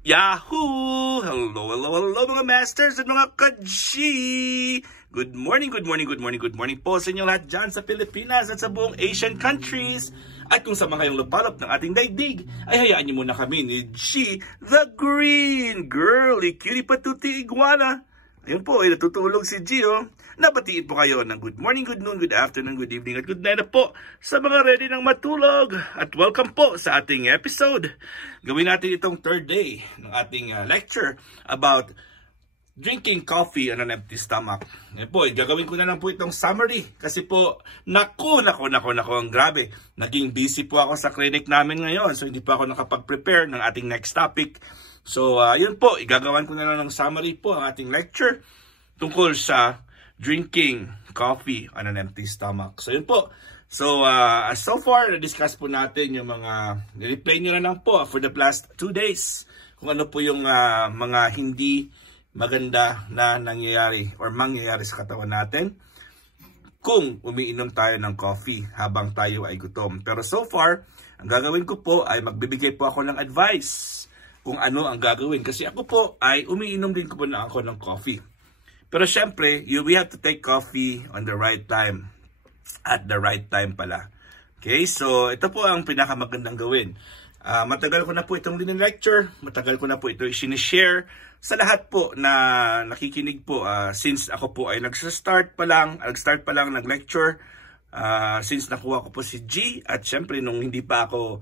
Yahoo! Hello, hello, hello mga masters at mga ka-G! Good morning, good morning, good morning, good morning po sa inyo lahat dyan sa Pilipinas at sa buong Asian countries. At kung sa mga kayong lupalop ng ating daigdig, ay hayaan niyo muna kami ni G, the Green Girly Cutie Patuti Iguana. Ayun po, ay natutulog si G, oh. Nabatiin po kayo ng good morning, good noon, good afternoon, good evening, at good night na po sa mga ready ng matulog. At welcome po sa ating episode. Gawin natin itong third day ng ating lecture about drinking coffee on an empty stomach. Yan po, gagawin ko na lang po itong summary. Kasi po, naku, ang grabe. Naging busy po ako sa clinic namin ngayon. So, hindi pa ako nakapag-prepare ng ating next topic. So, yun po, igagawan ko na lang ng summary po ang ating lecture tungkol sa drinking coffee on an empty stomach. So, yun po. So, so far, na-discuss po natin yung mga, replay nyo na lang po for the last 2 days. Kung ano po yung mga hindi maganda na nangyayari or mangyayari sa katawan natin kung umiinom tayo ng coffee habang tayo ay gutom. Pero so far, ang gagawin ko po ay magbibigay po ako ng advice kung ano ang gagawin. Kasi ako po ay umiinom din po na ako ng coffee. Pero syempre, we have to take coffee on the right time. At the right time pala. Okay, so ito po ang pinakamagandang gawin. Matagal ko na po itong lecture, matagal ko na po ito sinishare sa lahat po na nakikinig po since ako po ay nag-start pa lang nag-lecture, since nakuha ko po si G, at syempre nung hindi pa ako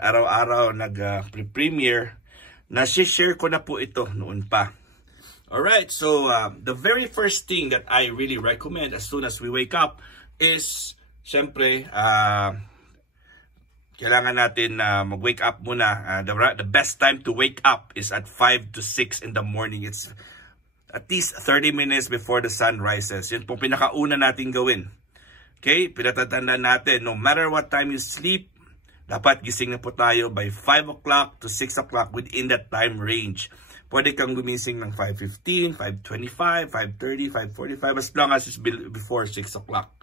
araw-araw nag-premiere, na-share ko na po ito noon pa. Alright, so the very first thing that I really recommend as soon as we wake up is, syempre, kailangan natin mag-wake up muna. The best time to wake up is at 5 to 6 in the morning. It's at least 30 minutes before the sun rises. Yan po pinakauna natin gawin. Okay, pinatatandaan natin, no matter what time you sleep, dapat gising na po tayo by 5 o'clock to 6 o'clock within that time range. Pwede kang gumising ng 5:15, 5:25, 5:30, 5:45, as long as it's before 6 o'clock.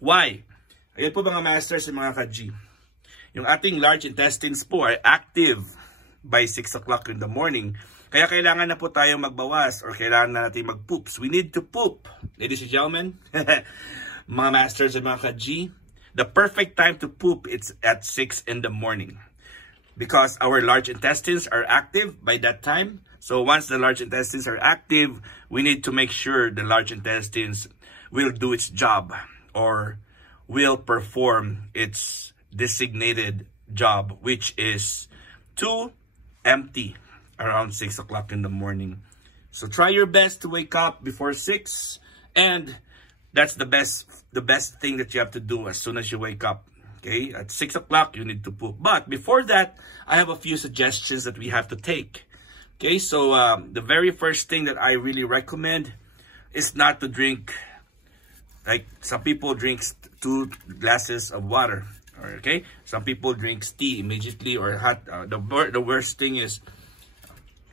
Why? Ayan po mga masters and mga ka-G. Yung ating large intestines po ay active by 6 o'clock in the morning. Kaya kailangan na po tayo magbawas or kailangan na natin mag-poops. We need to poop. Ladies and gentlemen, mga masters and mga ka-G, the perfect time to poop is at 6 in the morning. Because our large intestines are active by that time. So once the large intestines are active, we need to make sure the large intestines will do its job or will perform its designated job, which is to empty around 6 o'clock in the morning. So try your best to wake up before 6, and that's the best thing that you have to do as soon as you wake up. Okay, at 6 o'clock you need to poop. But before that, I have a few suggestions that we have to take. Okay, so the very first thing that I really recommend is not to drink, like some people drink 2 glasses of water. Okay, some people drink tea immediately or hot. The worst thing is,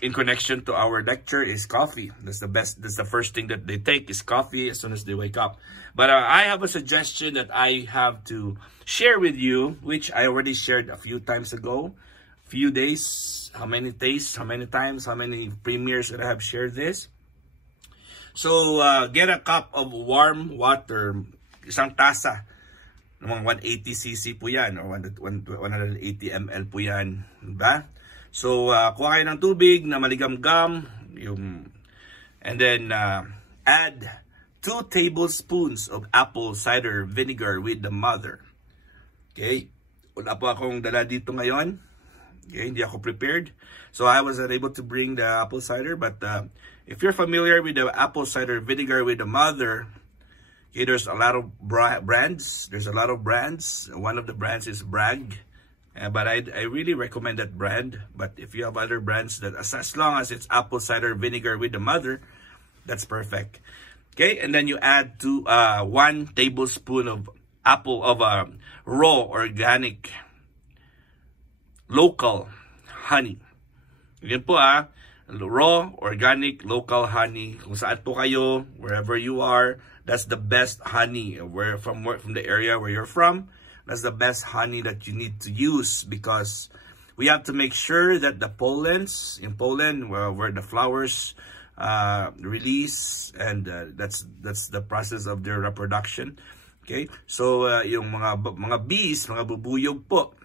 in connection to our lecture, is coffee. That's the first thing that they take is coffee as soon as they wake up. But I have a suggestion that I have to share with you, which I already shared a few times ago. Few days, how many days, how many times, how many premieres that I have shared this. So get a cup of warm water, isang tasa, mga 180cc po yan, or 180 ml po yan, diba? So kuha kayo ng tubig na maligamgam, and then add 2 tablespoons of apple cider vinegar with the mother. Okay, wala po akong dala dito ngayon. Okay, hindi ako prepared. So I was unable to bring the apple cider. But if you're familiar with the apple cider vinegar with the mother, okay, there's a lot of brands. There's a lot of brands. One of the brands is Bragg. But I really recommend that brand. But if you have other brands, that as long as it's apple cider vinegar with the mother, that's perfect. Okay, and then you add 1 tablespoon of raw organic local honey. Yan po raw organic local honey. Kung saan po kayo, wherever you are, that's the best honey. From the area where you're from, that's the best honey that you need to use, because we have to make sure that the pollens in pollen, where the flowers release, and that's the process of their reproduction. Okay, so yung mga bees, mga bubuyog po,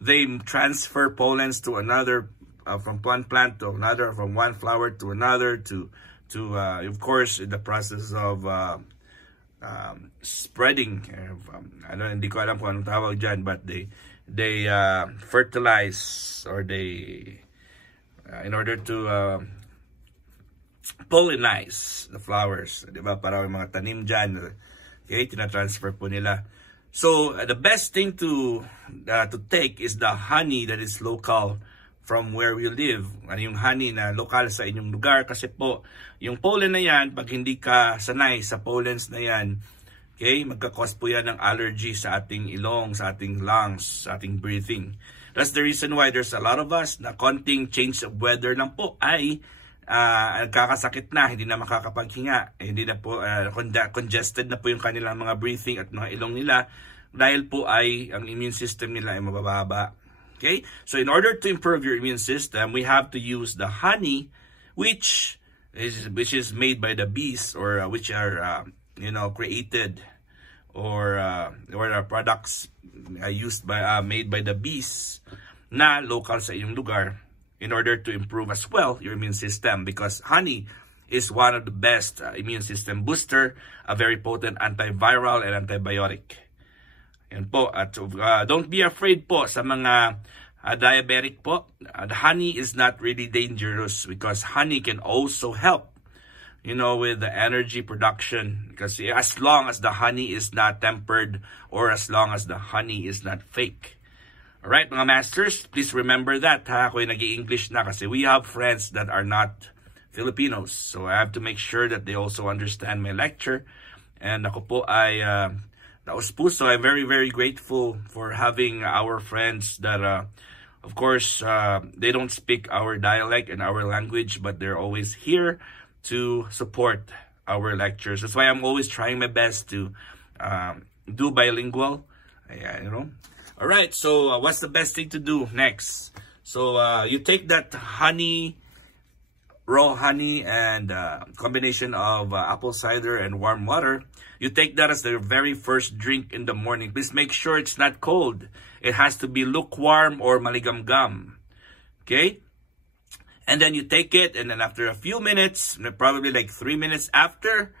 they transfer pollens to another, from one plant to another, from one flower to another, to of course in the process of spreading. Hindi ko alam kung anong tawag dyan, but they fertilize, or they in order to pollinize the flowers, di ba? Para mga tanim dyan, okay, tinatransfer po nila. So the best thing to take is the honey that is local from where we live. Ano yung honey na lokal sa inyong lugar, kasi po yung pollen na yan, pag hindi ka sanay sa pollens na yan, okay, magkakos po yan ng allergy sa ating ilong, sa ating lungs, sa ating breathing. That's the reason why there's a lot of us na konting change of weather lang po ay nagkakasakit na, hindi na makakapaghinga, hindi na po congested na po yung kanilang mga breathing at mga ilong nila, dahil po ay ang immune system nila ay mabababa. Okay, so in order to improve your immune system, we have to use the honey, which is made by the bees, or which are created, or are products made by the bees na local sa iyong lugar, in order to improve as well your immune system, because honey is one of the best immune system booster, a very potent antiviral and antibiotic. Yan po. At don't be afraid po sa mga diabetic po. The honey is not really dangerous, because honey can also help, with the energy production, because as long as the honey is not tempered, or as long as the honey is not fake. Alright, mga masters, please remember that, ha? Ako yung nag-i-English na, kasi we have friends that are not Filipinos. So I have to make sure that they also understand my lecture. And ako po ay nauspuso. I'm very, very grateful for having our friends that, of course, they don't speak our dialect and our language, but they're always here to support our lectures. That's why I'm always trying my best to do bilingual, All right, so what's the best thing to do next? So you take that honey, raw honey, and combination of apple cider and warm water. You take that as the very first drink in the morning. Please make sure it's not cold. It has to be lukewarm or maligamgam. Okay? And then you take it, and then after a few minutes, probably like 3 minutes after,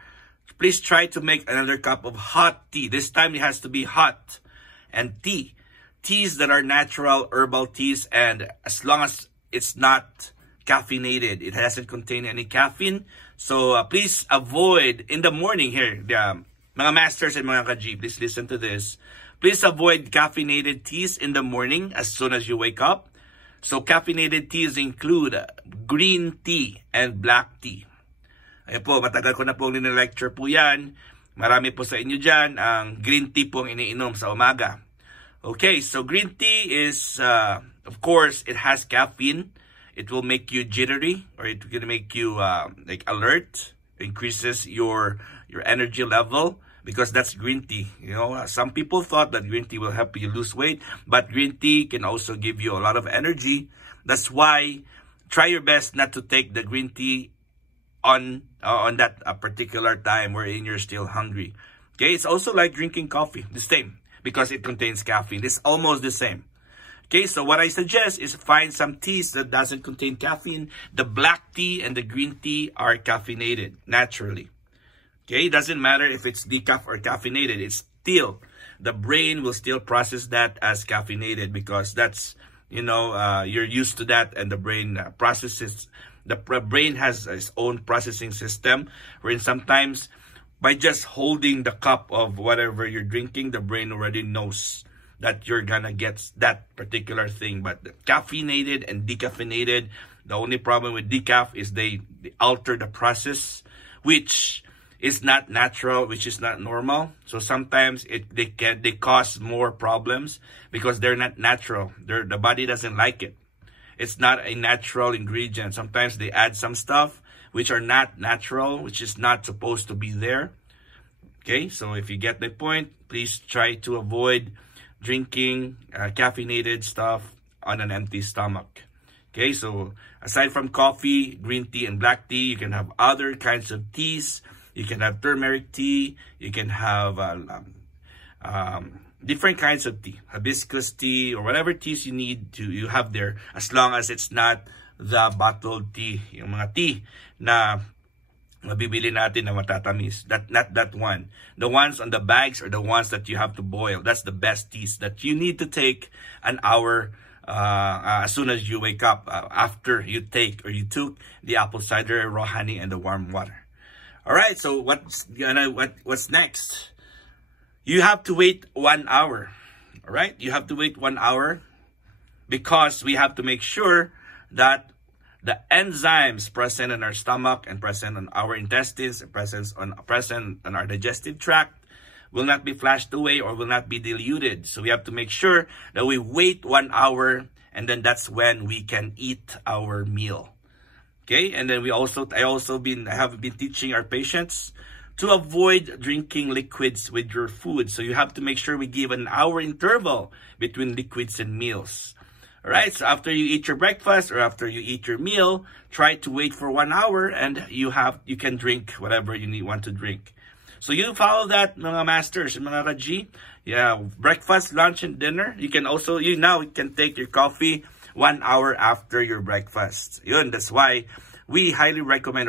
please try to make another cup of hot tea. This time it has to be hot. And teas that are natural herbal teas, and as long as it's not caffeinated, it doesn't contain any caffeine. So please avoid in the morning here, mga masters and mga ka-G, please listen to this. Please avoid caffeinated teas in the morning as soon as you wake up. So caffeinated teas include green tea and black tea. Ayun po, matagal ko na po lecture po yan. Marami po sa inyo dyan ang green tea po ang iniinom sa umaga. Okay, so green tea is, of course, it has caffeine. It will make you jittery, or it will make you like alert. Increases your energy level, because that's green tea. Some people thought that green tea will help you lose weight, but green tea can also give you a lot of energy. That's why try your best not to take the green tea on that particular time wherein you're still hungry. Okay, it's also like drinking coffee, the same, because it contains caffeine. It's almost the same. Okay, so what I suggest is find some teas that doesn't contain caffeine. The black tea and the green tea are caffeinated naturally. Okay, it doesn't matter if it's decaf or caffeinated. It's still, the brain will still process that as caffeinated, because that's, you're used to that, and the brain processes. The brain has its own processing system, wherein sometimes by just holding the cup of whatever you're drinking, the brain already knows that you're gonna get that particular thing. But the caffeinated and decaffeinated, the only problem with decaf is they alter the process, which is not natural, which is not normal. So sometimes they cause more problems because they're not natural. The body doesn't like it. It's not a natural ingredient. Sometimes they add some stuff which are not natural, which is not supposed to be there. Okay, so if you get the point, please try to avoid drinking caffeinated stuff on an empty stomach. Okay, so aside from coffee, green tea, and black tea, you can have other kinds of teas. You can have turmeric tea. You can have different kinds of tea, hibiscus tea, or whatever teas you have there, as long as it's not the bottled tea, yung mga tea na mabibili natin na matatamis. Not that one. The ones on the bags are the ones that you have to boil. That's the best teas that you need to take an hour as soon as you wake up, after you took the apple cider, raw honey, and the warm water. All right, so what's next? You have to wait 1 hour. All right, you have to wait 1 hour because we have to make sure that the enzymes present in our stomach and present on our intestines and present on our digestive tract will not be flashed away or will not be diluted. So we have to make sure that we wait 1 hour, and then that's when we can eat our meal. Okay, and then I have been teaching our patients to avoid drinking liquids with your food. So you have to make sure we give an hour interval between liquids and meals. All right, so after you eat your breakfast or after you eat your meal, try to wait for 1 hour, and you can drink whatever you want to drink. So you follow that, mga masters, mga Raji. Yeah, breakfast, lunch, and dinner. You can also, you can take your coffee 1 hour after your breakfast. Yun, that's why we highly recommend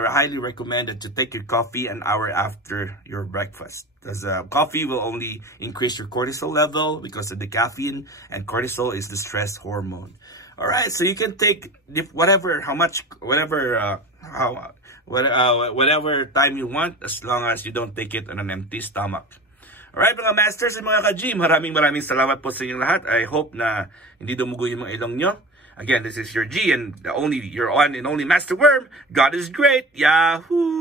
to take your coffee an hour after your breakfast. Because coffee will only increase your cortisol level because of the caffeine, and cortisol is the stress hormone. All right, so you can take whatever time you want, as long as you don't take it on an empty stomach. Alright, mga masters and mga ka-G, maraming salamat po sa inyong lahat. I hope na hindi dumugo yung mga ilong nyo. Again, this is your G and your one and only Master Worm. God is great. Yahoo!